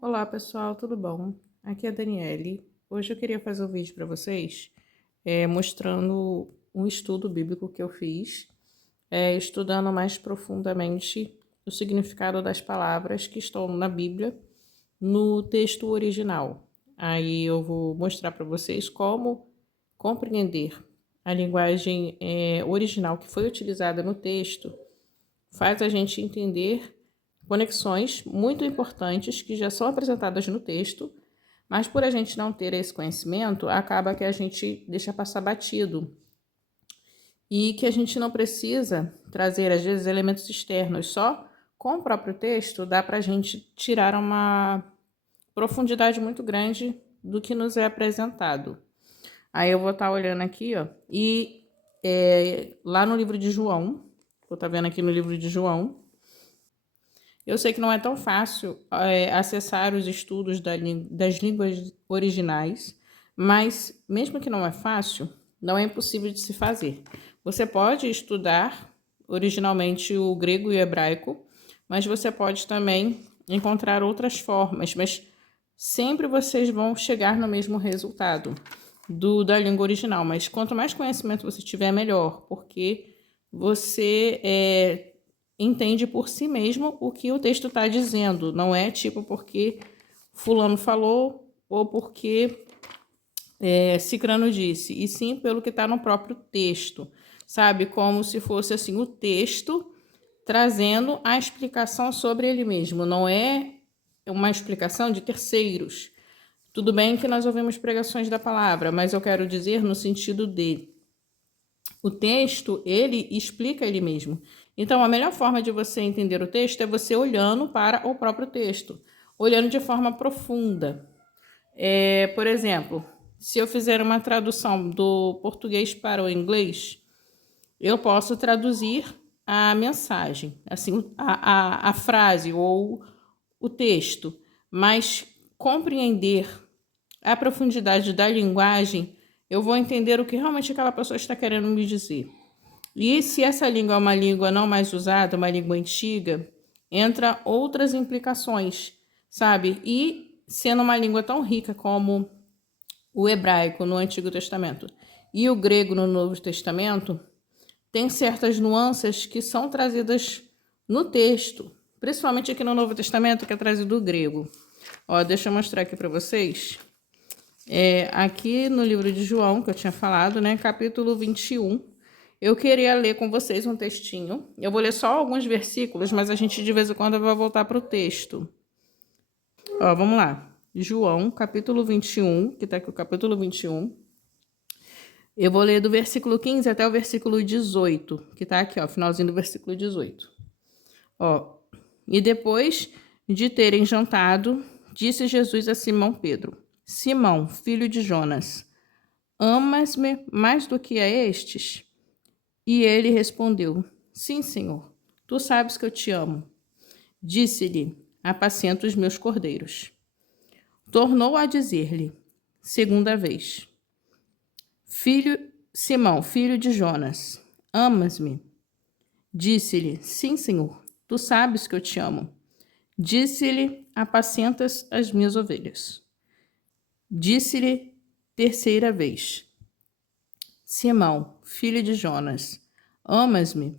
Olá pessoal, tudo bom? Aqui é a Daniele. Hoje eu queria fazer um vídeo para vocês mostrando um estudo bíblico que eu fiz, estudando mais profundamente o significado das palavras que estão na Bíblia no texto original. Aí eu vou mostrar para vocês como compreender a linguagem original que foi utilizada no texto faz a gente entender conexões muito importantes que já são apresentadas no texto, mas por a gente não ter esse conhecimento, acaba que a gente deixa passar batido e que a gente não precisa trazer, às vezes, elementos externos. Só com o próprio texto dá para a gente tirar uma profundidade muito grande do que nos é apresentado. Aí eu vou estar olhando aqui, ó, e lá no livro de João, vou estar vendo aqui no livro de João. Eu sei que não é tão fácil acessar os estudos das línguas originais, mas mesmo que não é fácil, não é impossível de se fazer. Você pode estudar originalmente o grego e o hebraico, mas você pode também encontrar outras formas, mas sempre vocês vão chegar no mesmo resultado da língua original. Mas quanto mais conhecimento você tiver, melhor, porque você entende por si mesmo o que o texto está dizendo. Não é tipo porque fulano falou ou porque Cicrano disse, e sim pelo que está no próprio texto, sabe? Como se fosse assim o texto trazendo a explicação sobre ele mesmo. Não é uma explicação de terceiros. Tudo bem que nós ouvimos pregações da palavra, mas eu quero dizer no sentido de o texto, ele explica ele mesmo. Então, a melhor forma de você entender o texto é você olhando para o próprio texto, olhando de forma profunda. Por exemplo, se eu fizer uma tradução do português para o inglês, eu posso traduzir a mensagem, assim, a frase ou o texto, mas compreender a profundidade da linguagem, eu vou entender o que realmente aquela pessoa está querendo me dizer. E se essa língua é uma língua não mais usada, uma língua antiga, entra outras implicações, sabe? E sendo uma língua tão rica como o hebraico no Antigo Testamento e o grego no Novo Testamento, tem certas nuances que são trazidas no texto, principalmente aqui no Novo Testamento, que é trazido do grego. Ó, deixa eu mostrar aqui para vocês. Aqui no livro de João, que eu tinha falado, né, capítulo 21, eu queria ler com vocês um textinho. Eu vou ler só alguns versículos, mas a gente de vez em quando vai voltar para o texto. Ó, vamos lá. João, capítulo 21, que está aqui o capítulo 21. Eu vou ler do versículo 15 até o versículo 18, que está aqui, ó, finalzinho do versículo 18. Ó, e depois de terem jantado, disse Jesus a Simão Pedro: Simão, filho de Jonas, amas-me mais do que a estes? E ele respondeu: Sim, Senhor, tu sabes que eu te amo. Disse-lhe: Apacenta os meus cordeiros. Tornou a dizer-lhe, segunda vez: Simão, filho de Jonas, amas-me? Disse-lhe: Sim, Senhor, tu sabes que eu te amo. Disse-lhe: Apacentas as minhas ovelhas. Disse-lhe terceira vez: Simão, filho de Jonas, amas-me?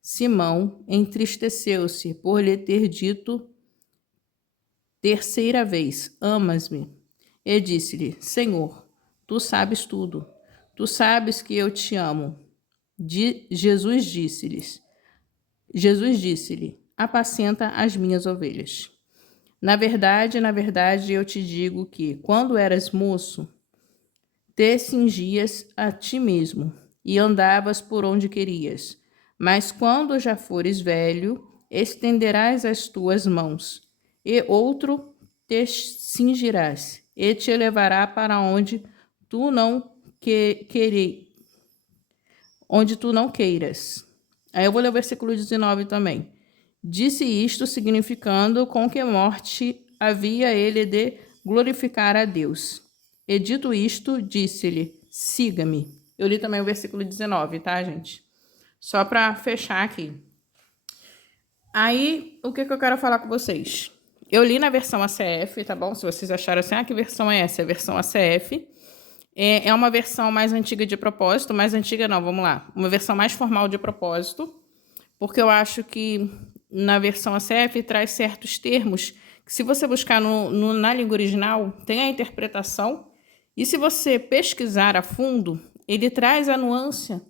Simão entristeceu-se por lhe ter dito terceira vez: Amas-me? E disse-lhe: Senhor, tu sabes tudo. Tu sabes que eu te amo. Jesus disse-lhe: Apacenta as minhas ovelhas. Na verdade, eu te digo que, quando eras moço, te cingias a ti mesmo e andavas por onde querias. Mas quando já fores velho, estenderás as tuas mãos, e outro te cingirás, e te levará para onde tu não queiras. Aí eu vou ler o versículo 19 também. Disse isto, significando com que morte havia ele de glorificar a Deus. E dito isto, disse-lhe: Siga-me. Eu li também o versículo 19, tá, gente? Só para fechar aqui. Aí, o que eu quero falar com vocês? Eu li na versão ACF, tá bom? Se vocês acharam assim, que versão é essa? É a versão ACF. É uma versão mais antiga de propósito, mais antiga não, vamos lá. Uma versão mais formal de propósito, porque eu acho que na versão ACF traz certos termos que, se você buscar na língua original, tem a interpretação, e se você pesquisar a fundo, ele traz a nuance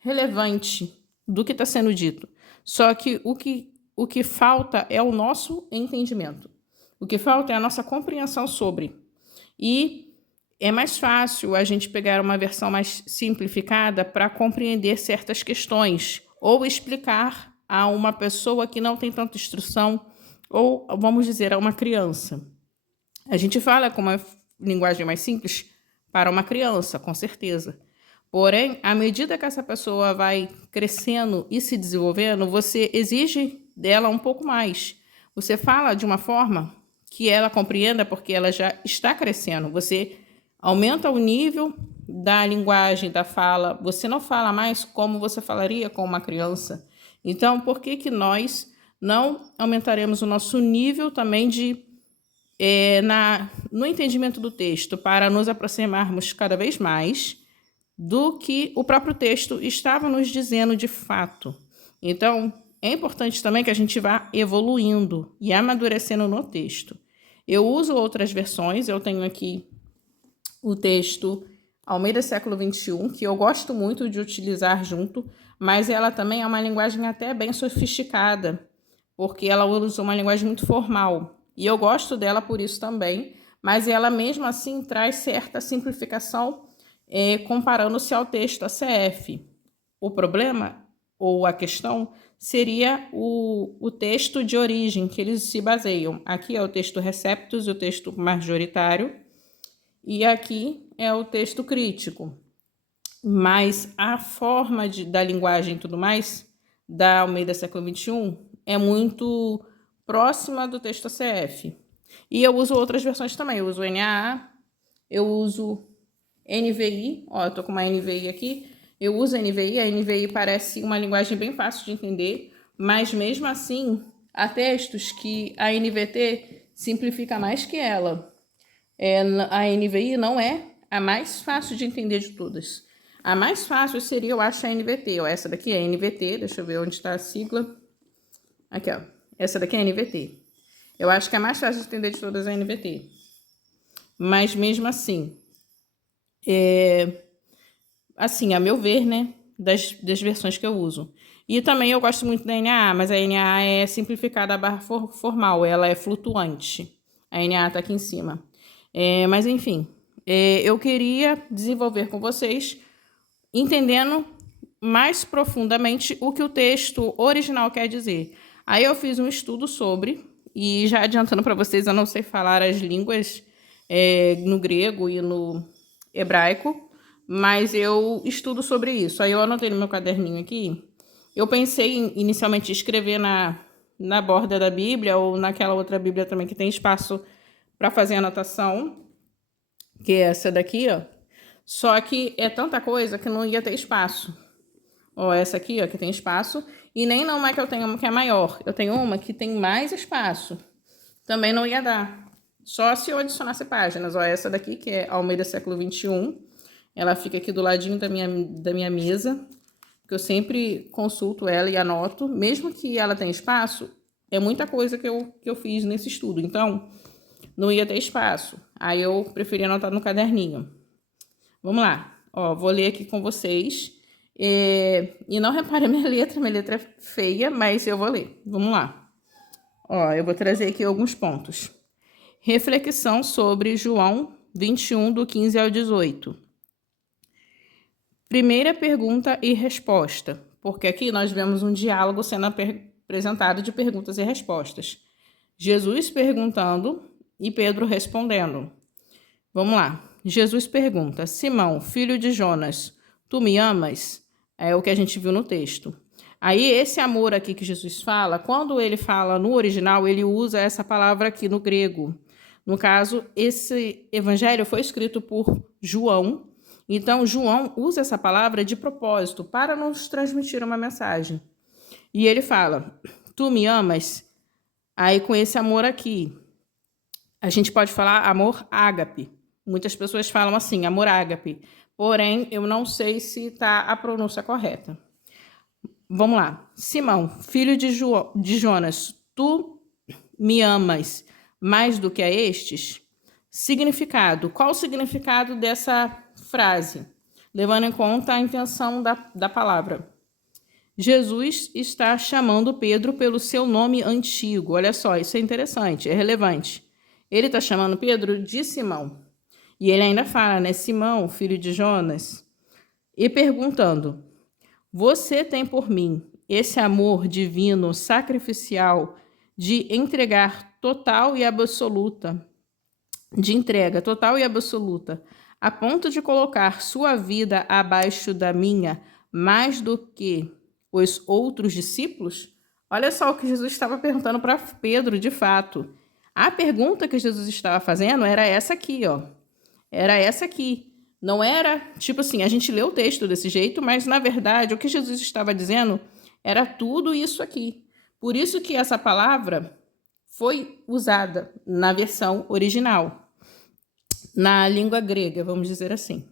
relevante do que está sendo dito. Só que o que falta é o nosso entendimento. O que falta é a nossa compreensão sobre. E é mais fácil a gente pegar uma versão mais simplificada para compreender certas questões ou explicar a uma pessoa que não tem tanta instrução ou, vamos dizer, a uma criança. A gente fala com uma linguagem mais simples para uma criança, com certeza. Porém, à medida que essa pessoa vai crescendo e se desenvolvendo, você exige dela um pouco mais. Você fala de uma forma que ela compreenda porque ela já está crescendo. Você aumenta o nível da linguagem, da fala. Você não fala mais como você falaria com uma criança. Então, por que nós não aumentaremos o nosso nível também no entendimento do texto para nos aproximarmos cada vez mais do que o próprio texto estava nos dizendo de fato? Então, é importante também que a gente vá evoluindo e amadurecendo no texto. Eu uso outras versões, eu tenho aqui o texto Almeida século XXI, que eu gosto muito de utilizar junto, mas ela também é uma linguagem até bem sofisticada, porque ela usa uma linguagem muito formal. E eu gosto dela por isso também, mas ela mesmo assim traz certa simplificação comparando-se ao texto ACF. O problema ou a questão seria o texto de origem que eles se baseiam. Aqui é o texto Receptus e o texto majoritário, e aqui é o texto crítico. Mas a forma da linguagem e tudo mais da Almeida século XXI é muito próxima do texto ACF. E eu uso outras versões também. Eu uso NAA, eu uso NVI, eu tô com uma NVI aqui. Eu uso NVI, a NVI parece uma linguagem bem fácil de entender, mas mesmo assim, há textos que a NVT simplifica mais que ela. A NVI não é a mais fácil de entender de todas. A mais fácil seria, eu acho, a NVT. Essa daqui é a NVT, deixa eu ver onde está a sigla. Aqui, ó. Essa daqui é a NVT. Eu acho que é a mais fácil de entender de todas é a NVT. Mas mesmo assim, assim, a meu ver, né, das versões que eu uso. E também eu gosto muito da NAA, mas a NAA é simplificada a barra formal, ela é flutuante. A NAA está aqui em cima. Mas, enfim, eu queria desenvolver com vocês, entendendo mais profundamente o que o texto original quer dizer. Aí eu fiz um estudo sobre, e já adiantando para vocês, eu não sei falar as línguas no grego e no hebraico, mas eu estudo sobre isso. Aí eu anotei no meu caderninho aqui. Eu pensei inicialmente em escrever na borda da Bíblia ou naquela outra Bíblia também que tem espaço para fazer anotação, que é essa daqui, ó. Só que é tanta coisa que não ia ter espaço. Ó, essa aqui, ó, que tem espaço. E nem não é que eu tenho uma que é maior. Eu tenho uma que tem mais espaço. Também não ia dar. Só se eu adicionasse páginas. Ó, essa daqui, que é Almeida século XXI. Ela fica aqui do ladinho da minha mesa, que eu sempre consulto ela e anoto. Mesmo que ela tenha espaço, é muita coisa que eu fiz nesse estudo. Então, não ia ter espaço. Aí eu preferi anotar no caderninho. Vamos lá. Ó, vou ler aqui com vocês. E não repare minha letra é feia, mas eu vou ler. Vamos lá. Ó, eu vou trazer aqui alguns pontos. Reflexão sobre João 21, do 15 ao 18. Primeira pergunta e resposta, porque aqui nós vemos um diálogo sendo apresentado de perguntas e respostas. Jesus perguntando e Pedro respondendo. Vamos lá. Jesus pergunta: Simão, filho de Jonas, tu me amas? É o que a gente viu no texto. Aí esse amor aqui que Jesus fala, quando ele fala no original, ele usa essa palavra aqui no grego. No caso, esse evangelho foi escrito por João. Então, João usa essa palavra de propósito para nos transmitir uma mensagem. E ele fala: tu me amas? Aí com esse amor aqui. A gente pode falar amor ágape. Muitas pessoas falam assim, amor ágape. Porém, eu não sei se está a pronúncia correta. Vamos lá. Simão, filho de Jonas, tu me amas mais do que a estes? Significado. Qual o significado dessa frase? Levando em conta a intenção da palavra. Jesus está chamando Pedro pelo seu nome antigo. Olha só, isso é interessante, é relevante. Ele está chamando Pedro de Simão. E ele ainda fala, né? Simão, filho de Jonas. E perguntando, você tem por mim esse amor divino, sacrificial, de entregar total e absoluta, de entrega total e absoluta, a ponto de colocar sua vida abaixo da minha, mais do que os outros discípulos? Olha só o que Jesus estava perguntando para Pedro, de fato. A pergunta que Jesus estava fazendo era essa aqui, ó. Era essa aqui. Não era, tipo assim, a gente lê o texto desse jeito, mas na verdade o que Jesus estava dizendo era tudo isso aqui. Por isso que essa palavra foi usada na versão original, na língua grega, vamos dizer assim.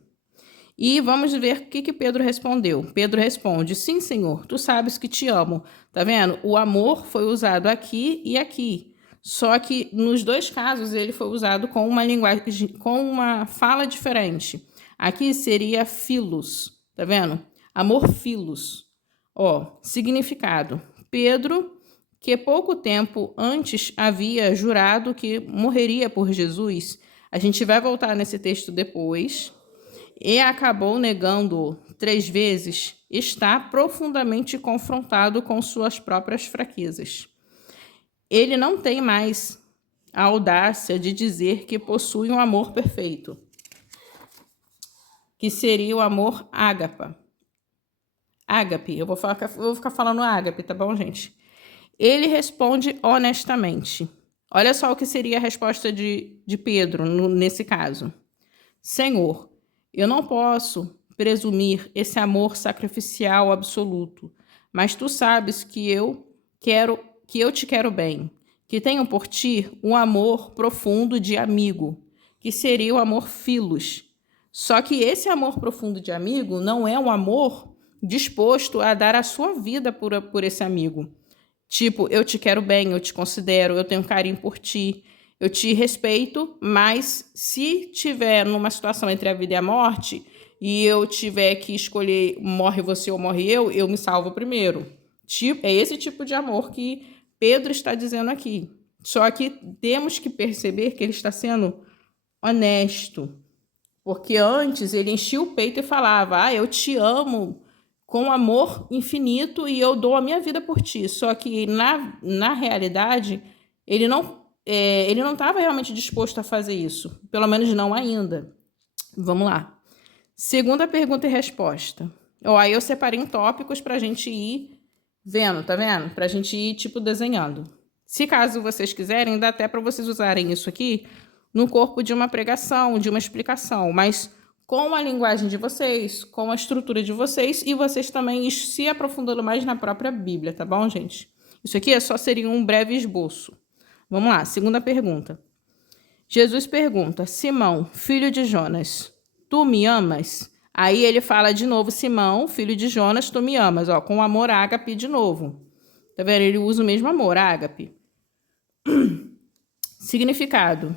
E vamos ver o que Pedro respondeu. Pedro responde, sim, Senhor, tu sabes que te amo. Tá vendo? O amor foi usado aqui e aqui. Só que nos dois casos ele foi usado com uma linguagem, com uma fala diferente. Aqui seria filos, tá vendo? Amor filos. Ó, significado. Pedro, que pouco tempo antes havia jurado que morreria por Jesus, a gente vai voltar nesse texto depois, e acabou negando 3 vezes, está profundamente confrontado com suas próprias fraquezas. Ele não tem mais a audácia de dizer que possui um amor perfeito, que seria o amor ágape. Ágape, eu vou ficar falando ágape, tá bom, gente? Ele responde honestamente. Olha só o que seria a resposta de Pedro nesse caso. Senhor, eu não posso presumir esse amor sacrificial absoluto, mas tu sabes que eu te quero bem, que tenho por ti um amor profundo de amigo, que seria o amor filos. Só que esse amor profundo de amigo não é um amor disposto a dar a sua vida por esse amigo. Tipo, eu te quero bem, eu te considero, eu tenho carinho por ti, eu te respeito, mas se tiver numa situação entre a vida e a morte, e eu tiver que escolher morre você ou morre eu me salvo primeiro. Tipo, é esse tipo de amor que Pedro está dizendo aqui. Só que temos que perceber que ele está sendo honesto. Porque antes ele enchia o peito e falava, eu te amo com amor infinito e eu dou a minha vida por ti. Só que na realidade ele não estava realmente disposto a fazer isso. Pelo menos não ainda. Vamos lá. Segunda pergunta e resposta. Aí eu separei em tópicos para a gente ir vendo, tá vendo? Para a gente ir, tipo, desenhando. Se caso vocês quiserem, dá até para vocês usarem isso aqui no corpo de uma pregação, de uma explicação, mas com a linguagem de vocês, com a estrutura de vocês e vocês também se aprofundando mais na própria Bíblia, tá bom, gente? Isso aqui só seria um breve esboço. Vamos lá, segunda pergunta. Jesus pergunta, Simão, filho de Jonas, tu me amas? Aí ele fala de novo, Simão, filho de Jonas, tu me amas, com amor ágape de novo. Tá vendo? Ele usa o mesmo amor, ágape. Significado.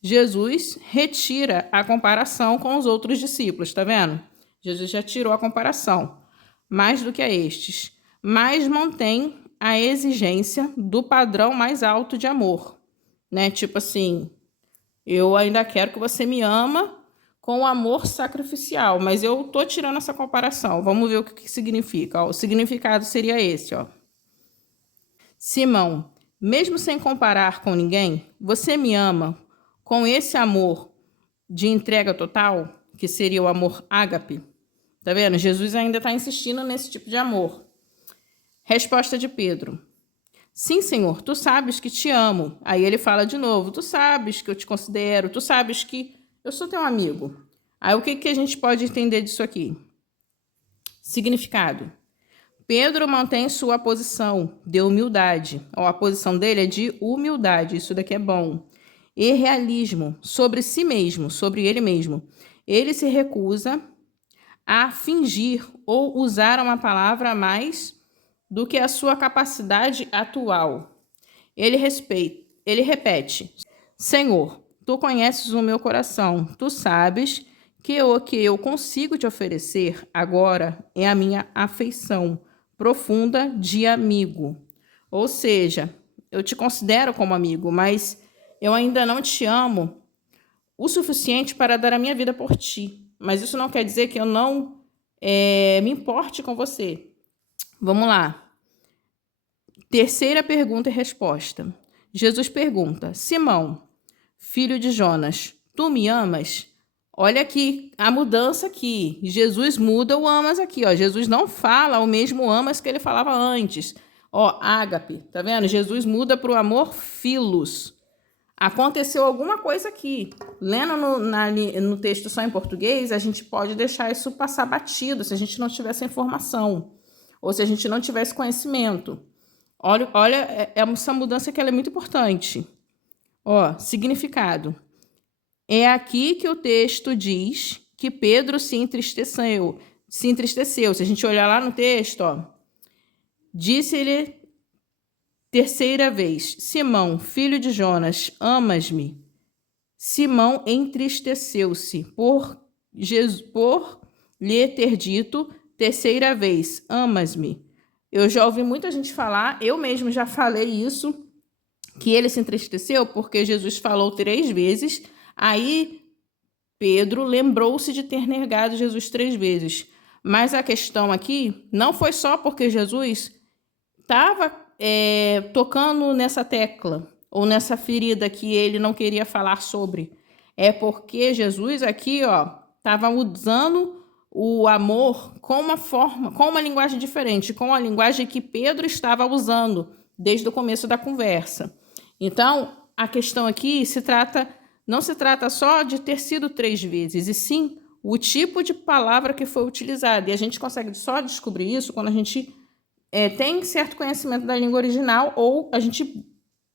Jesus retira a comparação com os outros discípulos, tá vendo? Jesus já tirou a comparação, mais do que a estes, mas mantém a exigência do padrão mais alto de amor, né? Tipo assim, eu ainda quero que você me ama com amor sacrificial, mas eu tô tirando essa comparação. Vamos ver o que significa. O significado seria esse, ó. Simão, mesmo sem comparar com ninguém, você me ama com esse amor de entrega total, que seria o amor ágape. Tá vendo? Jesus ainda está insistindo nesse tipo de amor. Resposta de Pedro. Sim, Senhor, tu sabes que te amo. Aí ele fala de novo, tu sabes que eu te considero, tu sabes que eu sou teu amigo. Aí o que a gente pode entender disso aqui? Significado. Pedro mantém sua posição de humildade. A posição dele é de humildade, isso daqui é bom. e realismo sobre si mesmo, sobre ele mesmo. Ele se recusa a fingir ou usar uma palavra a mais do que a sua capacidade atual. Ele repete: Senhor, tu conheces o meu coração, tu sabes que o que eu consigo te oferecer agora é a minha afeição profunda de amigo. Ou seja, eu te considero como amigo, mas eu ainda não te amo o suficiente para dar a minha vida por ti. Mas isso não quer dizer que eu não me importe com você. Vamos lá. Terceira pergunta e resposta. Jesus pergunta: Simão, filho de Jonas, tu me amas? Olha aqui a mudança aqui. Jesus muda o amas aqui, ó. Jesus não fala o mesmo amas que ele falava antes. Ó, ágape, tá vendo? Jesus muda para o amor filos. Aconteceu alguma coisa aqui. Lendo no texto só em português, a gente pode deixar isso passar batido se a gente não tivesse informação ou se a gente não tivesse conhecimento. Olha, essa mudança que ela é muito importante. Ó, significado. É aqui que o texto diz que Pedro se entristeceu. Se a gente olhar lá no texto, ó, disse-lhe terceira vez: Simão, filho de Jonas, amas-me? Simão entristeceu-se por lhe ter dito terceira vez: amas-me? Eu já ouvi muita gente falar, eu mesmo já falei isso, que ele se entristeceu porque Jesus falou 3 vezes, aí Pedro lembrou-se de ter negado Jesus 3 vezes. Mas a questão aqui não foi só porque Jesus estava tocando nessa tecla ou nessa ferida que ele não queria falar sobre. É porque Jesus aqui, ó, estava usando o amor com uma forma, com uma linguagem diferente, com a linguagem que Pedro estava usando desde o começo da conversa. Então, a questão aqui não se trata só de ter sido 3 vezes, e sim o tipo de palavra que foi utilizada. E a gente consegue só descobrir isso quando a gente tem certo conhecimento da língua original ou a gente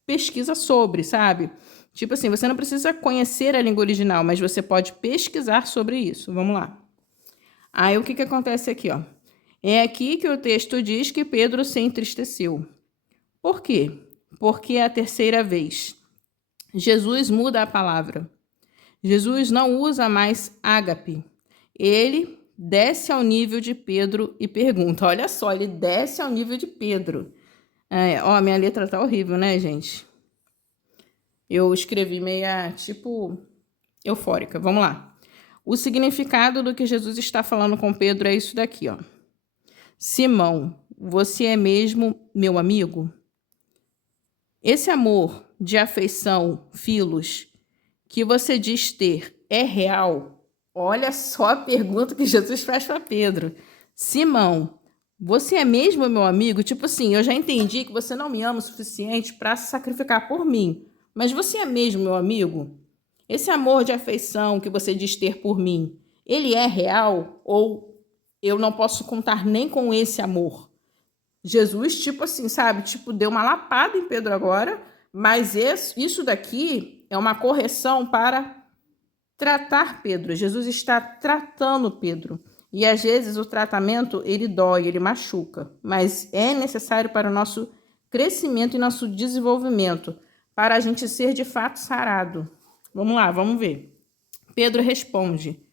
pesquisa sobre, sabe? Tipo assim, você não precisa conhecer a língua original, mas você pode pesquisar sobre isso. Vamos lá. Aí o que acontece aqui, ó? É aqui que o texto diz que Pedro se entristeceu. Por quê? Porque é a terceira vez. Jesus muda a palavra. Jesus não usa mais ágape. Ele desce ao nível de Pedro e pergunta. Olha só, ele desce ao nível de Pedro. Ó, minha letra tá horrível, né, gente? Eu escrevi meia, tipo, eufórica. Vamos lá. O significado do que Jesus está falando com Pedro é isso daqui, ó. Simão, você é mesmo meu amigo? Esse amor de afeição, filos, que você diz ter, é real? Olha só a pergunta que Jesus faz para Pedro. Simão, você é mesmo meu amigo? Tipo assim, eu já entendi que você não me ama o suficiente para se sacrificar por mim, mas você é mesmo meu amigo? Esse amor de afeição que você diz ter por mim, ele é real ou eu não posso contar nem com esse amor? Jesus, tipo assim, sabe? Tipo, deu uma lapada em Pedro agora, mas isso daqui é uma correção para tratar Pedro. Jesus está tratando Pedro. E às vezes o tratamento, ele dói, ele machuca, mas é necessário para o nosso crescimento e nosso desenvolvimento, para a gente ser de fato sarado. Vamos lá, vamos ver. Pedro responde: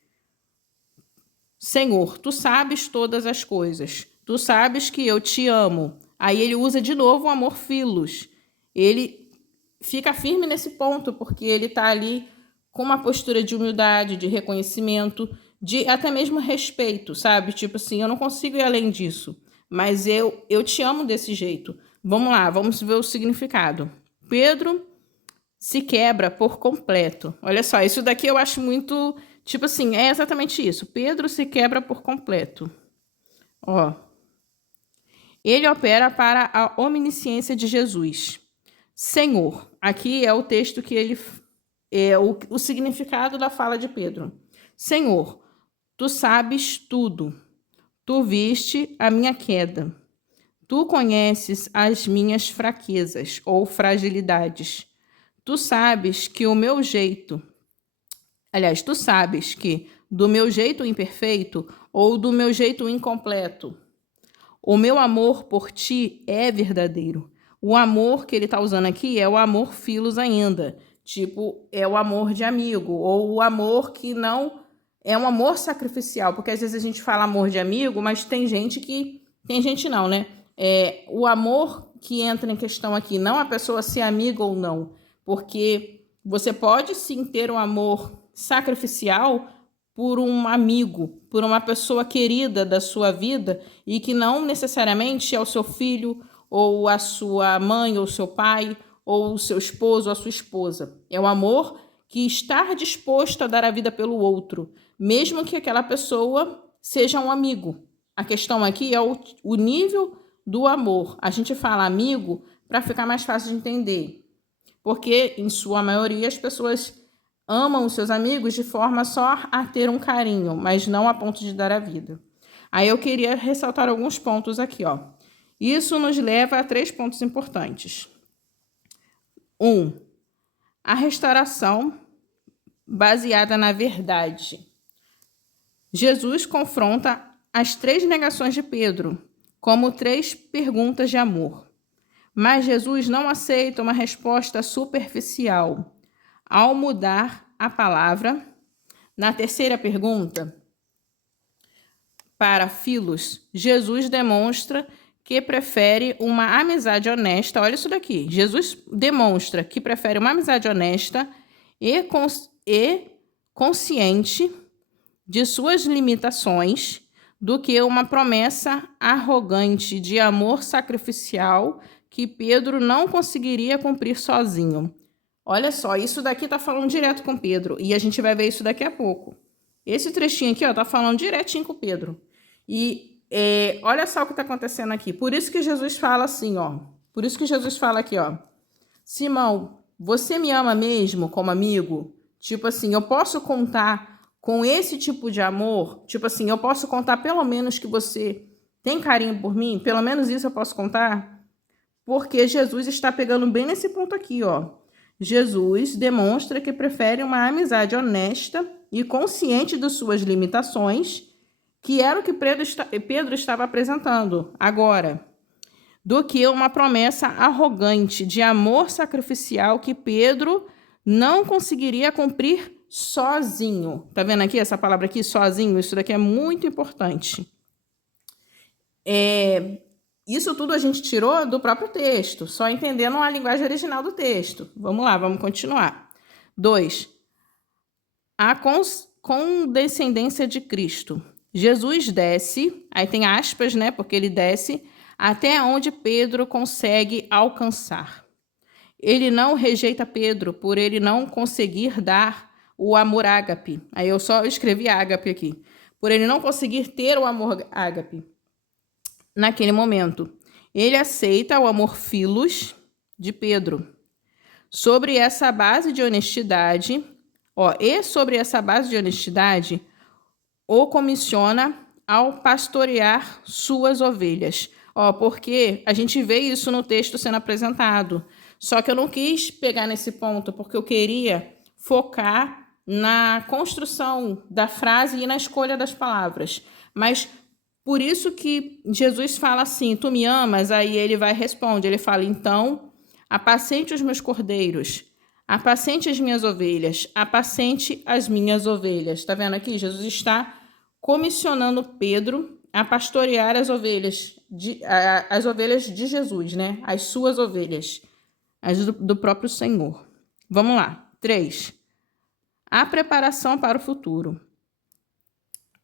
Senhor, tu sabes todas as coisas. Tu sabes que eu te amo. Aí ele usa de novo o amor filos. Ele fica firme nesse ponto, porque ele está ali com uma postura de humildade, de reconhecimento, de até mesmo respeito, sabe? Tipo assim, eu não consigo ir além disso, mas eu te amo desse jeito. Vamos lá, vamos ver o significado. Pedro se quebra por completo. Olha só, isso daqui eu acho muito, tipo assim, é exatamente isso. Pedro se quebra por completo. Ó. Ele opera para a onisciência de Jesus. Senhor, aqui é o texto que ele é o significado da fala de Pedro. Senhor, tu sabes tudo. Tu viste a minha queda. Tu conheces as minhas fraquezas ou fragilidades. tu sabes que tu sabes que do meu jeito imperfeito ou do meu jeito incompleto, o meu amor por ti é verdadeiro. O amor que ele está usando aqui é o amor filos ainda. Tipo, é o amor de amigo. Ou o amor que não é um amor sacrificial. Porque às vezes a gente fala amor de amigo, mas tem gente que... Tem gente não, né? O amor que entra em questão aqui, não a pessoa ser amiga ou não. Porque você pode sim ter um amor sacrificial por um amigo, por uma pessoa querida da sua vida e que não necessariamente é o seu filho ou a sua mãe ou seu pai ou o seu esposo ou a sua esposa. É um amor que está disposto a dar a vida pelo outro, mesmo que aquela pessoa seja um amigo. A questão aqui é o nível do amor. A gente fala amigo para ficar mais fácil de entender, porque em sua maioria as pessoas amam os seus amigos de forma só a ter um carinho, mas não a ponto de dar a vida. Aí eu queria ressaltar alguns pontos aqui, ó. Isso nos leva a 3 pontos importantes. 1. A restauração baseada na verdade. Jesus confronta as 3 negações de Pedro como 3 perguntas de amor. Mas Jesus não aceita uma resposta superficial. Ao mudar a palavra, na terceira pergunta, para Filos, Jesus demonstra que prefere uma amizade honesta. Olha isso daqui. Jesus demonstra que prefere uma amizade honesta e consciente de suas limitações do que uma promessa arrogante de amor sacrificial que Pedro não conseguiria cumprir sozinho. Olha só, isso daqui tá falando direto com Pedro, e a gente vai ver isso daqui a pouco. Esse trechinho aqui, ó, tá falando direitinho com Pedro. E olha só o que tá acontecendo aqui. Por isso que Jesus fala assim, ó. Por isso que Jesus fala aqui, ó. Simão, você me ama mesmo como amigo? Tipo assim, eu posso contar com esse tipo de amor? Tipo assim, eu posso contar pelo menos que você tem carinho por mim? Pelo menos isso eu posso contar? Porque Jesus está pegando bem nesse ponto aqui, ó. Jesus demonstra que prefere uma amizade honesta e consciente de suas limitações, que era o que Pedro estava apresentando agora, do que uma promessa arrogante de amor sacrificial que Pedro não conseguiria cumprir sozinho. Tá vendo aqui essa palavra aqui, sozinho? Isso daqui é muito importante. Isso tudo a gente tirou do próprio texto, só entendendo a linguagem original do texto. Vamos lá, vamos continuar. 2. A condescendência de Cristo. Jesus desce, aí tem aspas, né? Porque ele desce até onde Pedro consegue alcançar. Ele não rejeita Pedro por ele não conseguir dar o amor ágape. Aí eu só escrevi ágape aqui. Por ele não conseguir ter o amor ágape. Naquele momento, ele aceita o amor filos de Pedro. Sobre essa base de honestidade, o comissiona ao pastorear suas ovelhas. Porque a gente vê isso no texto sendo apresentado. Só que eu não quis pegar nesse ponto, porque eu queria focar na construção da frase e na escolha das palavras. Mas por isso que Jesus fala assim, tu me amas? Aí ele vai e responde, ele fala, então, apacente os meus cordeiros, apacente as minhas ovelhas, apacente as minhas ovelhas. Tá vendo aqui? Jesus está comissionando Pedro a pastorear as ovelhas de Jesus, né? As suas ovelhas, as do próprio Senhor. Vamos lá. 3. A preparação para o futuro.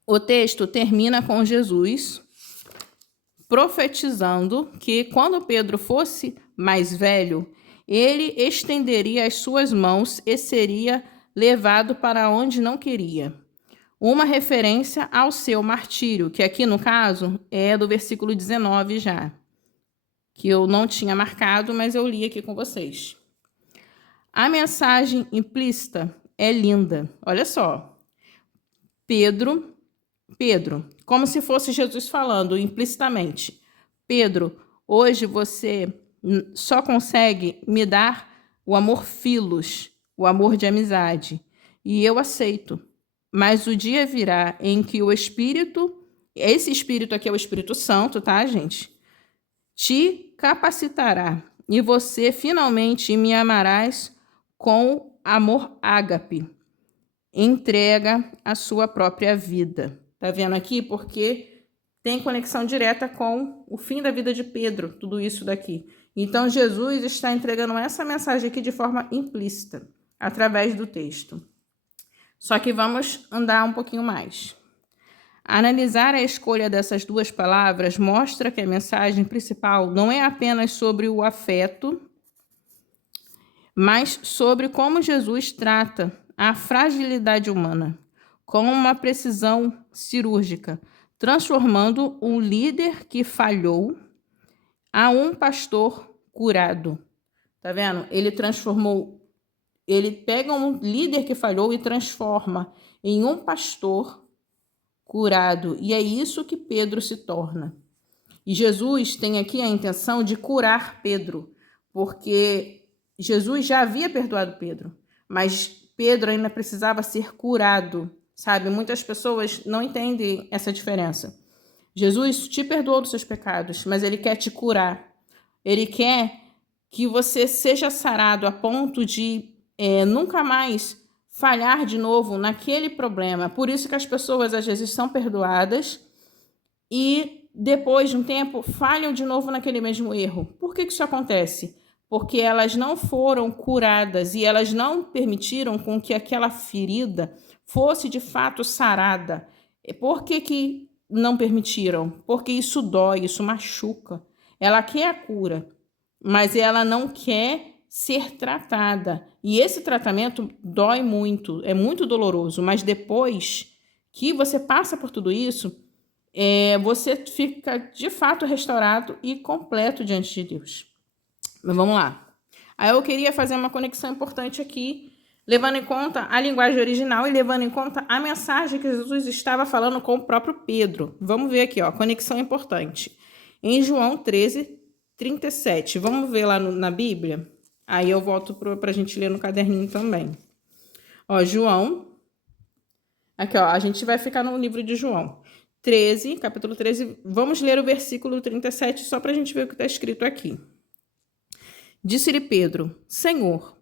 O texto termina com Jesus profetizando que quando Pedro fosse mais velho, ele estenderia as suas mãos e seria levado para onde não queria. Uma referência ao seu martírio, que aqui no caso é do versículo 19 já, que eu não tinha marcado, mas eu li aqui com vocês. A mensagem implícita é linda. Olha só. Pedro, como se fosse Jesus falando implicitamente. Pedro, hoje você só consegue me dar o amor filos, o amor de amizade. E eu aceito. Mas o dia virá em que o Espírito, esse Espírito aqui é o Espírito Santo, tá, gente? Te capacitará e você finalmente me amarás com amor ágape. Entrega a sua própria vida. Tá vendo aqui? Porque tem conexão direta com o fim da vida de Pedro, tudo isso daqui. Então, Jesus está entregando essa mensagem aqui de forma implícita, através do texto. Só que vamos andar um pouquinho mais. Analisar a escolha dessas duas palavras mostra que a mensagem principal não é apenas sobre o afeto, mas sobre como Jesus trata a fragilidade humana, com uma precisão cirúrgica, transformando um líder que falhou a um pastor curado. Tá vendo? Ele pega um líder que falhou e transforma em um pastor curado. E é isso que Pedro se torna. E Jesus tem aqui a intenção de curar Pedro, porque Jesus já havia perdoado Pedro, mas Pedro ainda precisava ser curado, sabe? Muitas pessoas não entendem essa diferença. Jesus te perdoou dos seus pecados, mas ele quer te curar. Ele quer que você seja sarado a ponto de nunca mais falhar de novo naquele problema. Por isso que as pessoas às vezes são perdoadas e depois de um tempo falham de novo naquele mesmo erro. Por que isso acontece? Porque elas não foram curadas e elas não permitiram com que aquela ferida fosse de fato sarada. Por que não permitiram? Porque isso dói, isso machuca. Ela quer a cura, mas ela não quer ser tratada. E esse tratamento dói muito, é muito doloroso, mas depois que você passa por tudo isso, você fica de fato restaurado e completo diante de Deus. Mas vamos lá. Aí eu queria fazer uma conexão importante aqui, levando em conta a linguagem original e levando em conta a mensagem que Jesus estava falando com o próprio Pedro. Vamos ver aqui, ó, conexão importante. Em João 13, 37. Vamos ver lá na Bíblia? Aí eu volto para a gente ler no caderninho também. Ó, João. Aqui, ó, a gente vai ficar no livro de João 13, capítulo 13. Vamos ler o versículo 37 só para a gente ver o que está escrito aqui. Disse-lhe Pedro: Senhor,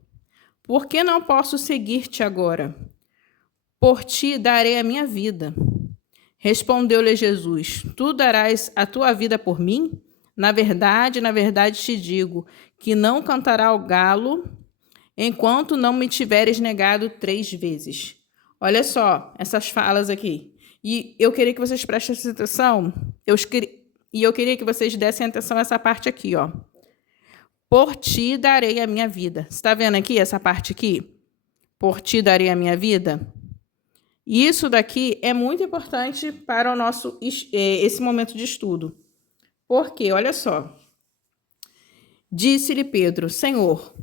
por que não posso seguir-te agora? Por ti darei a minha vida. Respondeu-lhe Jesus: Tu darás a tua vida por mim? Na verdade te digo que não cantará o galo enquanto não me tiveres negado 3 vezes. Olha só essas falas aqui. E eu queria que vocês prestassem atenção. Eu queria que vocês dessem atenção a essa parte aqui, ó. Por ti darei a minha vida. Você está vendo aqui essa parte aqui? Por ti darei a minha vida. E isso daqui é muito importante para o nosso esse momento de estudo. Porque, olha só. Disse-lhe Pedro: Senhor,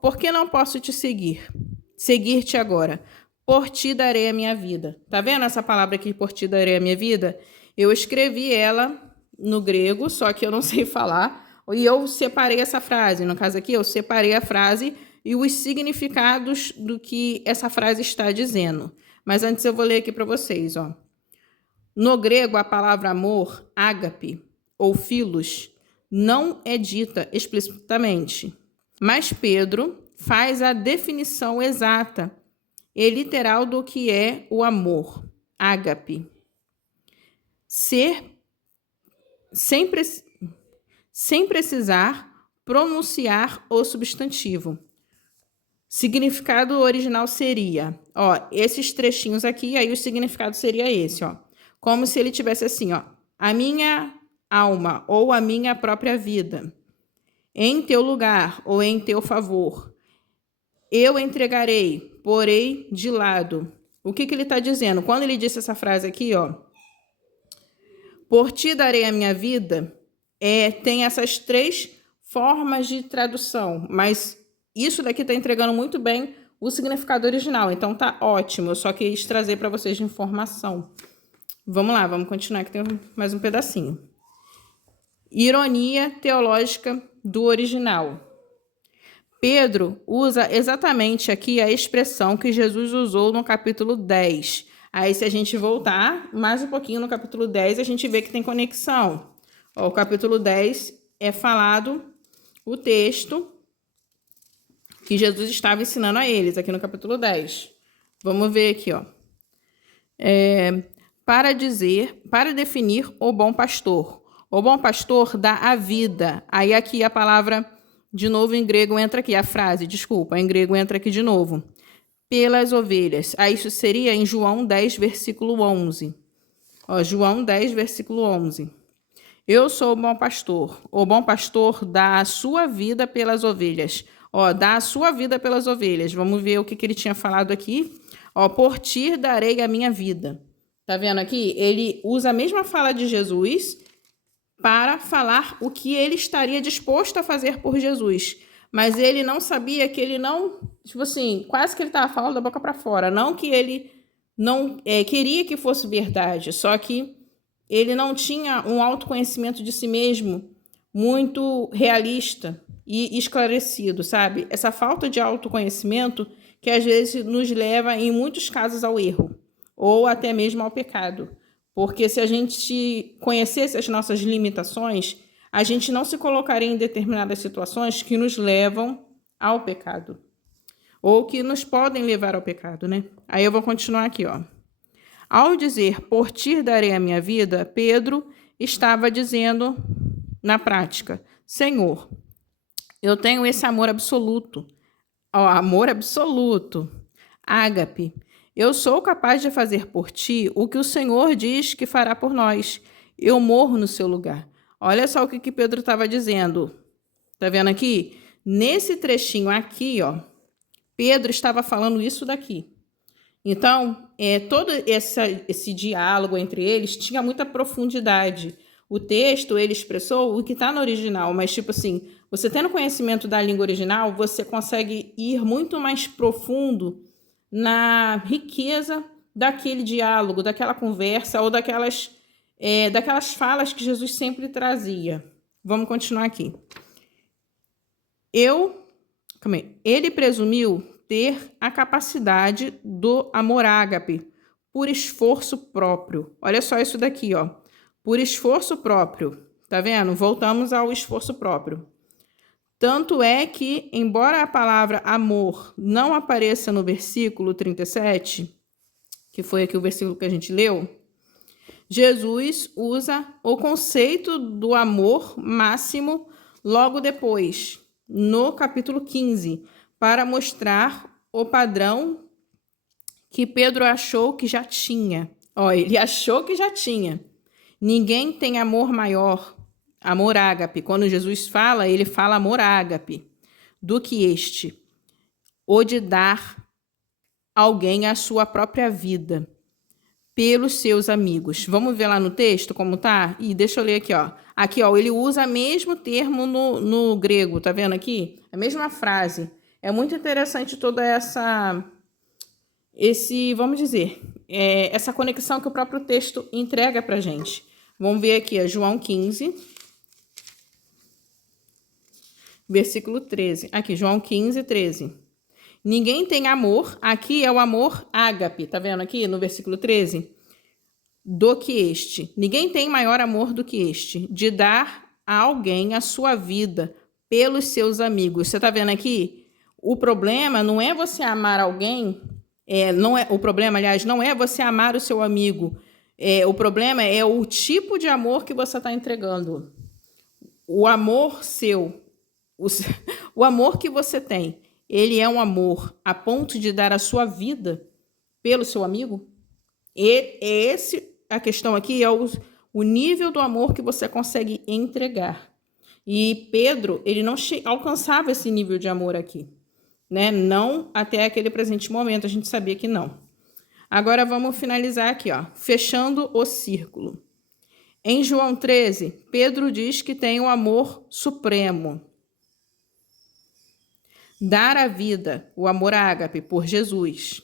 por que não posso te seguir-te agora? Por ti darei a minha vida. Tá vendo essa palavra aqui, por ti darei a minha vida? Eu escrevi ela no grego, só que eu não sei falar. E eu separei essa frase. No caso aqui, eu separei a frase e os significados do que essa frase está dizendo. Mas antes eu vou ler aqui para vocês, ó. No grego, a palavra amor, ágape ou philos, não é dita explicitamente. Mas Pedro faz a definição exata e literal do que é o amor, ágape. Ser sem precisar pronunciar o substantivo. Significado original seria, ó, esses trechinhos aqui, aí o significado seria esse, ó. Como se ele tivesse assim, ó, a minha alma ou a minha própria vida, em teu lugar ou em teu favor. Eu entregarei, porei de lado. O que ele está dizendo? Quando ele disse essa frase aqui, ó, por ti darei a minha vida, tem essas 3 formas de tradução, mas isso daqui está entregando muito bem o significado original, então tá ótimo, eu só quis trazer para vocês de informação. Vamos lá, vamos continuar que tem mais um pedacinho. Ironia teológica do original. Pedro usa exatamente aqui a expressão que Jesus usou no capítulo 10. Aí, se a gente voltar mais um pouquinho no capítulo 10, a gente vê que tem conexão. Ó, o capítulo 10 é falado o texto que Jesus estava ensinando a eles, aqui no capítulo 10. Vamos ver aqui, ó. Para definir o bom pastor. O bom pastor dá a vida. Aí aqui a palavra, de novo em grego entra aqui, a frase, desculpa, em grego entra aqui de novo. Pelas ovelhas. Aí isso seria em João 10, versículo 11. Ó, João 10, versículo 11. Eu sou o bom pastor. O bom pastor dá a sua vida pelas ovelhas. Ó, dá a sua vida pelas ovelhas. Vamos ver o que ele tinha falado aqui. Ó, por ti darei a minha vida. Tá vendo aqui? Ele usa a mesma fala de Jesus para falar o que ele estaria disposto a fazer por Jesus. Mas ele não sabia que ele não... Tipo assim, quase que ele estava falando da boca para fora. Não que ele não queria que fosse verdade, só que ele não tinha um autoconhecimento de si mesmo muito realista e esclarecido, sabe? Essa falta de autoconhecimento que às vezes nos leva, em muitos casos, ao erro ou até mesmo ao pecado. Porque se a gente conhecesse as nossas limitações, a gente não se colocaria em determinadas situações que nos levam ao pecado ou que nos podem levar ao pecado, né? Aí eu vou continuar aqui, ó. Ao dizer, por ti darei a minha vida, Pedro estava dizendo, na prática, Senhor, eu tenho esse amor absoluto, ó, amor absoluto, ágape. Eu sou capaz de fazer por ti o que o Senhor diz que fará por nós. Eu morro no seu lugar. Olha só o que Pedro estava dizendo. Tá vendo aqui? Nesse trechinho aqui, ó, Pedro estava falando isso daqui. Então, todo esse diálogo entre eles tinha muita profundidade. O texto, ele expressou o que está no original, mas, tipo assim, você tendo conhecimento da língua original, você consegue ir muito mais profundo na riqueza daquele diálogo, daquela conversa ou daquelas falas que Jesus sempre trazia. Vamos continuar aqui. Ele presumiu ter a capacidade do amor ágape por esforço próprio. Olha só isso daqui, ó. Por esforço próprio. Tá vendo? Voltamos ao esforço próprio. Tanto é que, embora a palavra amor não apareça no versículo 37, que foi aqui o versículo que a gente leu, Jesus usa o conceito do amor máximo logo depois, no capítulo 15, para mostrar o padrão que Pedro achou que já tinha. Ó, ele achou que já tinha. Ninguém tem amor maior, amor ágape. Quando Jesus fala, ele fala amor ágape, do que este, o de dar alguém a sua própria vida pelos seus amigos. Vamos ver lá no texto como tá? E deixa eu ler aqui, ó. Aqui, ó, ele usa o mesmo termo no grego, tá vendo aqui? A mesma frase. É muito interessante toda vamos dizer, essa conexão que o próprio texto entrega pra gente. Vamos ver aqui, ó, João 15, versículo 13. Aqui, João 15, 13. Ninguém tem amor, aqui é o amor ágape, tá vendo aqui no versículo 13? Do que este. Ninguém tem maior amor do que este, de dar a alguém a sua vida pelos seus amigos. Você tá vendo aqui? O problema não é você amar alguém, o problema, aliás, não é você amar o seu amigo. O problema é o tipo de amor que você está entregando. O amor seu, o amor que você tem, ele é um amor a ponto de dar a sua vida pelo seu amigo? A questão aqui é o nível do amor que você consegue entregar. E Pedro, ele não alcançava esse nível de amor aqui, né? Não até aquele presente momento, a gente sabia que não. Agora vamos finalizar aqui, ó, fechando o círculo. Em João 13, Pedro diz que tem o amor supremo. Dar a vida, o amor ágape, por Jesus.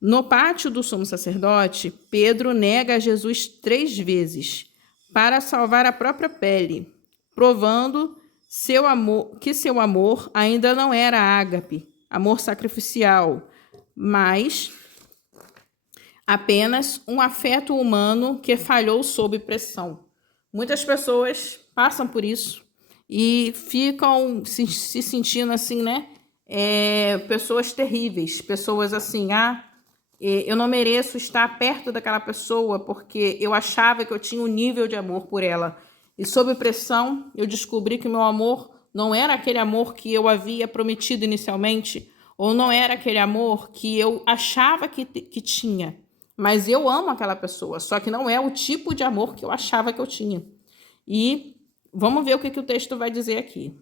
No pátio do sumo sacerdote, Pedro nega a Jesus 3 vezes para salvar a própria pele, provando seu amor ainda não era ágape, amor sacrificial, mas apenas um afeto humano que falhou sob pressão. Muitas pessoas passam por isso e ficam se sentindo assim, né? Pessoas terríveis, pessoas assim, eu não mereço estar perto daquela pessoa porque eu achava que eu tinha um nível de amor por ela. E sob pressão, eu descobri que o meu amor não era aquele amor que eu havia prometido inicialmente, ou não era aquele amor que eu achava que tinha. Mas eu amo aquela pessoa, só que não é o tipo de amor que eu achava que eu tinha. E vamos ver o que o texto vai dizer aqui.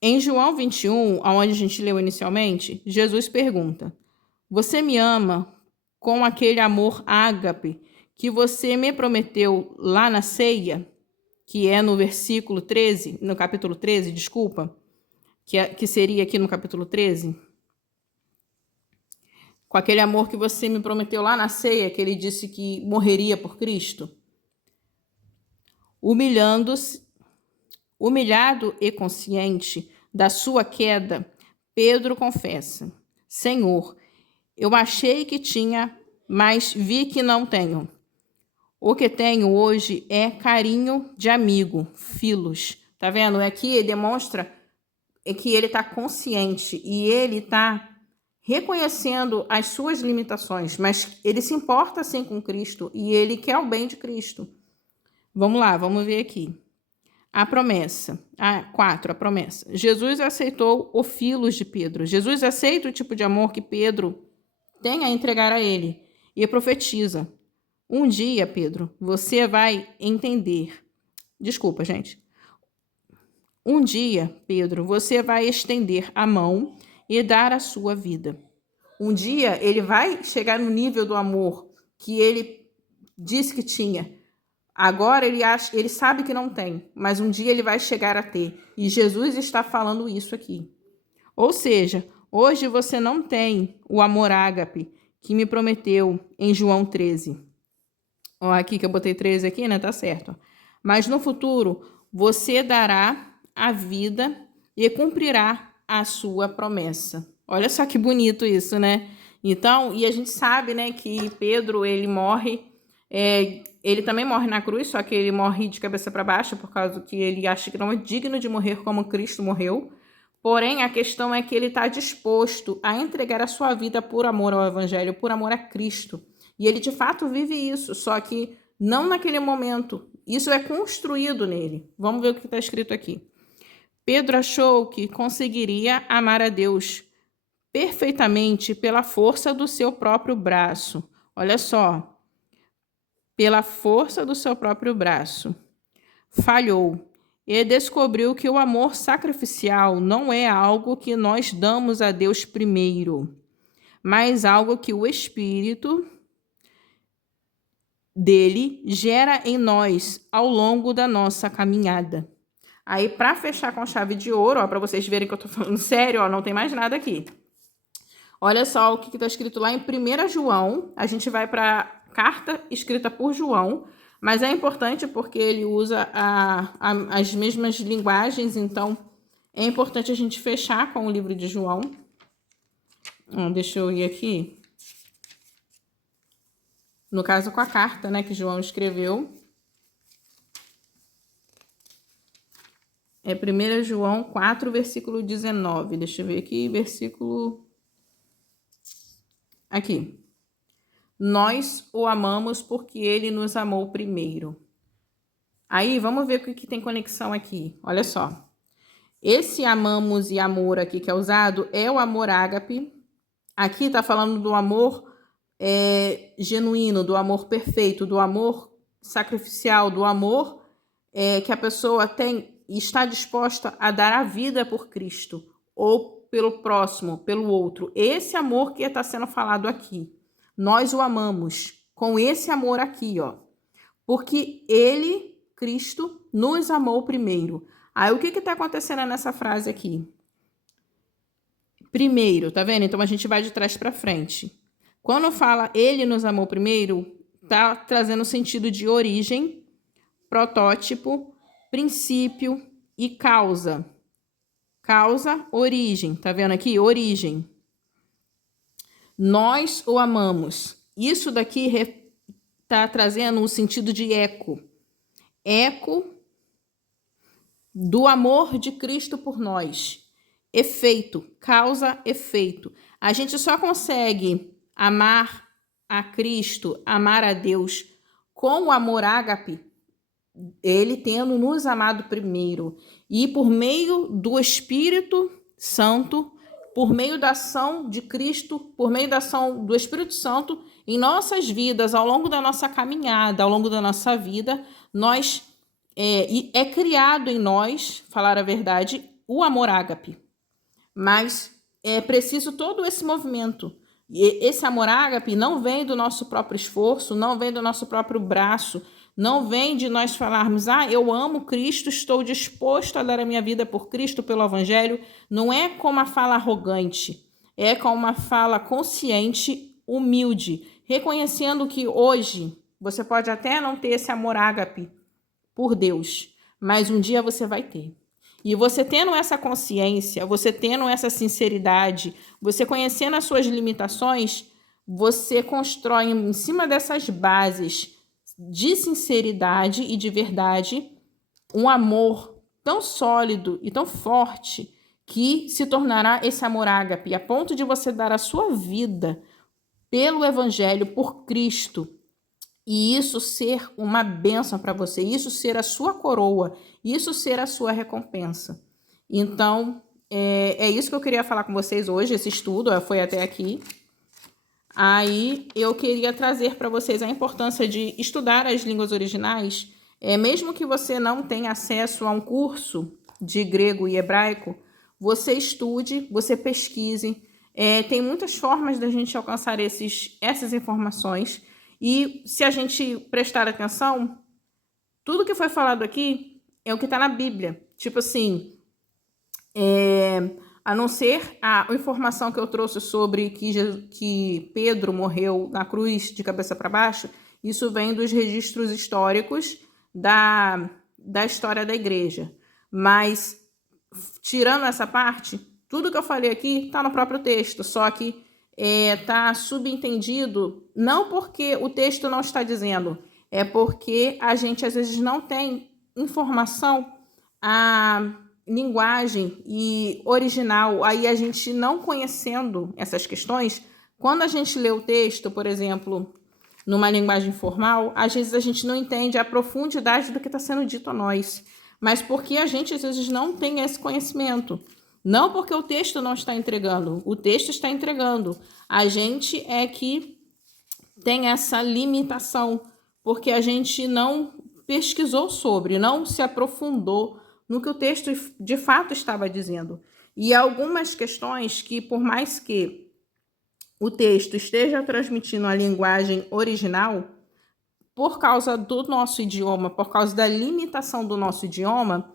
Em João 21, onde a gente leu inicialmente, Jesus pergunta: você me ama com aquele amor ágape que você me prometeu lá na ceia, que é no versículo 13, no capítulo 13, desculpa, que seria aqui no capítulo 13? Com aquele amor que você me prometeu lá na ceia, que ele disse que morreria por Cristo? Humilhado e consciente da sua queda, Pedro confessa: Senhor, eu achei que tinha, mas vi que não tenho. O que tenho hoje é carinho de amigo, filos. Tá vendo? Aqui ele demonstra que ele está consciente e ele está reconhecendo as suas limitações, mas ele se importa sim com Cristo e ele quer o bem de Cristo. Vamos lá, vamos ver aqui. A promessa. 4, a promessa. Jesus aceitou o filos de Pedro. Jesus aceita o tipo de amor que Pedro tem a entregar a ele e profetiza: um dia, Pedro, você vai entender. Desculpa, gente. Um dia, Pedro, você vai estender a mão e dar a sua vida. Um dia ele vai chegar no nível do amor que ele disse que tinha. Agora ele sabe que não tem, mas um dia ele vai chegar a ter. E Jesus está falando isso aqui. Ou seja, hoje você não tem o amor ágape que me prometeu em João 13. Ó, aqui que eu botei 13 aqui, né? Tá certo. Mas no futuro você dará a vida e cumprirá a sua promessa. Olha só que bonito isso, né? Então, e a gente sabe, né, que Pedro, ele morre, ele também morre na cruz, só que ele morre de cabeça para baixo, por causa que ele acha que não é digno de morrer como Cristo morreu. Porém, a questão é que ele está disposto a entregar a sua vida por amor ao Evangelho, por amor a Cristo. E ele, de fato, vive isso, só que não naquele momento. Isso é construído nele. Vamos ver o que está escrito aqui. Pedro achou que conseguiria amar a Deus perfeitamente pela força do seu próprio braço. Olha só. Pela força do seu próprio braço. Falhou e descobriu que o amor sacrificial não é algo que nós damos a Deus primeiro, mas algo que o Espírito dele gera em nós ao longo da nossa caminhada. Aí, para fechar com chave de ouro, para vocês verem que eu estou falando sério, não tem mais nada aqui. Olha só o que está escrito lá em 1 João. A gente vai para a carta escrita por João, mas é importante porque ele usa as mesmas linguagens, então é importante a gente fechar com o livro de João. Deixa eu ir aqui. No caso, com a carta, né, que João escreveu. É 1 João 4, versículo 19. Deixa eu ver aqui, versículo... Aqui. Nós o amamos porque ele nos amou primeiro. Aí, vamos ver o que tem conexão aqui. Olha só. Esse amamos e amor aqui que é usado é o amor ágape. Aqui está falando do amor genuíno, do amor perfeito, do amor sacrificial, do amor que a pessoa tem e está disposta a dar a vida por Cristo ou pelo próximo, pelo outro. Esse amor que está sendo falado aqui. Nós o amamos com esse amor aqui, ó. Porque ele, Cristo, nos amou primeiro. Aí o que está acontecendo nessa frase aqui? Primeiro, tá vendo? Então a gente vai de trás para frente. Quando fala ele nos amou primeiro, tá trazendo sentido de origem, protótipo, princípio, e causa. Causa, origem. Tá vendo aqui? Origem. Nós o amamos. Isso daqui tá trazendo o sentido de eco. Eco do amor de Cristo por nós. Efeito, causa, efeito. A gente só consegue amar a Cristo, amar a Deus com o amor ágape, ele tendo nos amado primeiro. E por meio do Espírito Santo, por meio da ação de Cristo, por meio da ação do Espírito Santo em nossas vidas, ao longo da nossa caminhada, ao longo da nossa vida, nós é criado em nós, falar a verdade, o amor ágape. Mas é preciso todo esse movimento. E esse amor ágape não vem do nosso próprio esforço, não vem do nosso próprio braço, não vem de nós falarmos, eu amo Cristo, estou disposto a dar a minha vida por Cristo, pelo Evangelho. Não é com uma fala arrogante, é com uma fala consciente, humilde, reconhecendo que hoje você pode até não ter esse amor ágape por Deus, mas um dia você vai ter. E você tendo essa consciência, você tendo essa sinceridade, você conhecendo as suas limitações, você constrói em cima dessas bases de sinceridade e de verdade um amor tão sólido e tão forte que se tornará esse amor ágape, a ponto de você dar a sua vida pelo Evangelho, por Cristo, e isso ser uma bênção para você, isso ser a sua coroa, isso ser a sua recompensa. Então, é isso que eu queria falar com vocês hoje, esse estudo foi até aqui. Aí eu queria trazer para vocês a importância de estudar as línguas originais, mesmo que você não tenha acesso a um curso de grego e hebraico, você estude, você pesquise. Tem muitas formas da gente alcançar essas informações. E se a gente prestar atenção, tudo que foi falado aqui é o que está na Bíblia. Tipo assim, a não ser a informação que eu trouxe sobre que Pedro morreu na cruz de cabeça para baixo, isso vem dos registros históricos da história da igreja. Mas, tirando essa parte, tudo que eu falei aqui está no próprio texto, só que está subentendido, não porque o texto não está dizendo, é porque a gente às vezes não tem informação, a linguagem e original, aí a gente não conhecendo essas questões, quando a gente lê o texto, por exemplo, numa linguagem formal, às vezes a gente não entende a profundidade do que está sendo dito a nós, mas porque a gente às vezes não tem esse conhecimento. Não porque o texto não está entregando, o texto está entregando. A gente é que tem essa limitação, porque a gente não pesquisou sobre, não se aprofundou no que o texto de fato estava dizendo. E algumas questões que, por mais que o texto esteja transmitindo a linguagem original, por causa do nosso idioma, por causa da limitação do nosso idioma,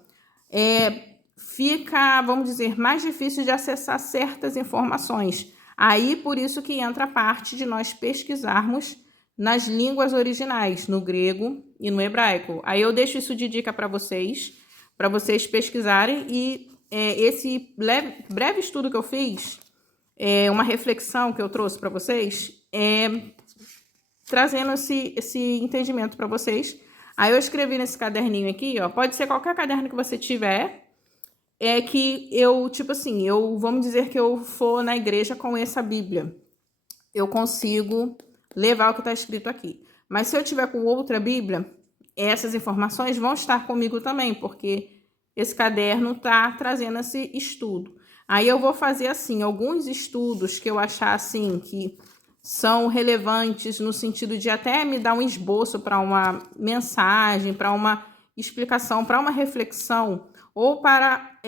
fica, vamos dizer, mais difícil de acessar certas informações. Aí, por isso que entra a parte de nós pesquisarmos nas línguas originais, no grego e no hebraico. Aí eu deixo isso de dica para vocês pesquisarem. E esse breve estudo que eu fiz, uma reflexão que eu trouxe para vocês, trazendo esse entendimento para vocês. Aí eu escrevi nesse caderninho aqui, pode ser qualquer caderno que você tiver, que eu, tipo assim, vamos dizer que eu for na igreja com essa Bíblia, eu consigo levar o que está escrito aqui. Mas se eu tiver com outra Bíblia, essas informações vão estar comigo também, porque esse caderno está trazendo esse estudo. Aí eu vou fazer, assim, alguns estudos que eu achar, assim, que são relevantes no sentido de até me dar um esboço para uma mensagem, para uma explicação, para uma reflexão, ou para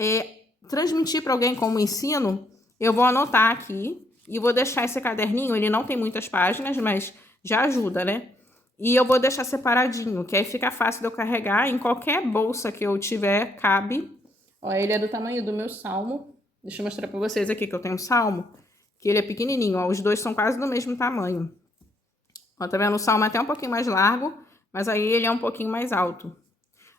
transmitir para alguém como ensino. Eu vou anotar aqui e vou deixar esse caderninho, ele não tem muitas páginas, mas já ajuda, né? E eu vou deixar separadinho, que aí fica fácil de eu carregar em qualquer bolsa que eu tiver, cabe. Ó, ele é do tamanho do meu salmo. Deixa eu mostrar para vocês aqui que eu tenho um salmo, que ele é pequenininho, ó, os dois são quase do mesmo tamanho. Ó, tá vendo? O salmo é até um pouquinho mais largo, mas aí ele é um pouquinho mais alto.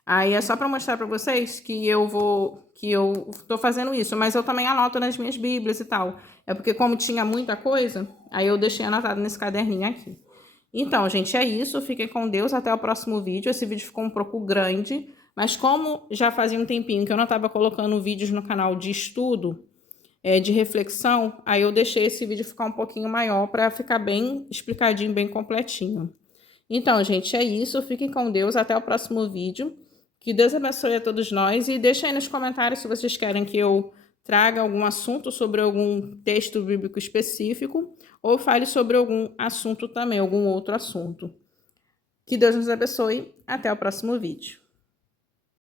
Aí é só para mostrar para vocês que eu tô fazendo isso, mas eu também anoto nas minhas bíblias e tal. É porque como tinha muita coisa, aí eu deixei anotado nesse caderninho aqui. Então, gente, é isso. Fiquem com Deus. Até o próximo vídeo. Esse vídeo ficou um pouco grande, mas como já fazia um tempinho que eu não estava colocando vídeos no canal de estudo, de reflexão, aí eu deixei esse vídeo ficar um pouquinho maior para ficar bem explicadinho, bem completinho. Então, gente, é isso. Fiquem com Deus. Até o próximo vídeo. Que Deus abençoe a todos nós. E deixem aí nos comentários se vocês querem que eu traga algum assunto sobre algum texto bíblico específico ou fale sobre algum assunto também, algum outro assunto. Que Deus nos abençoe. Até o próximo vídeo.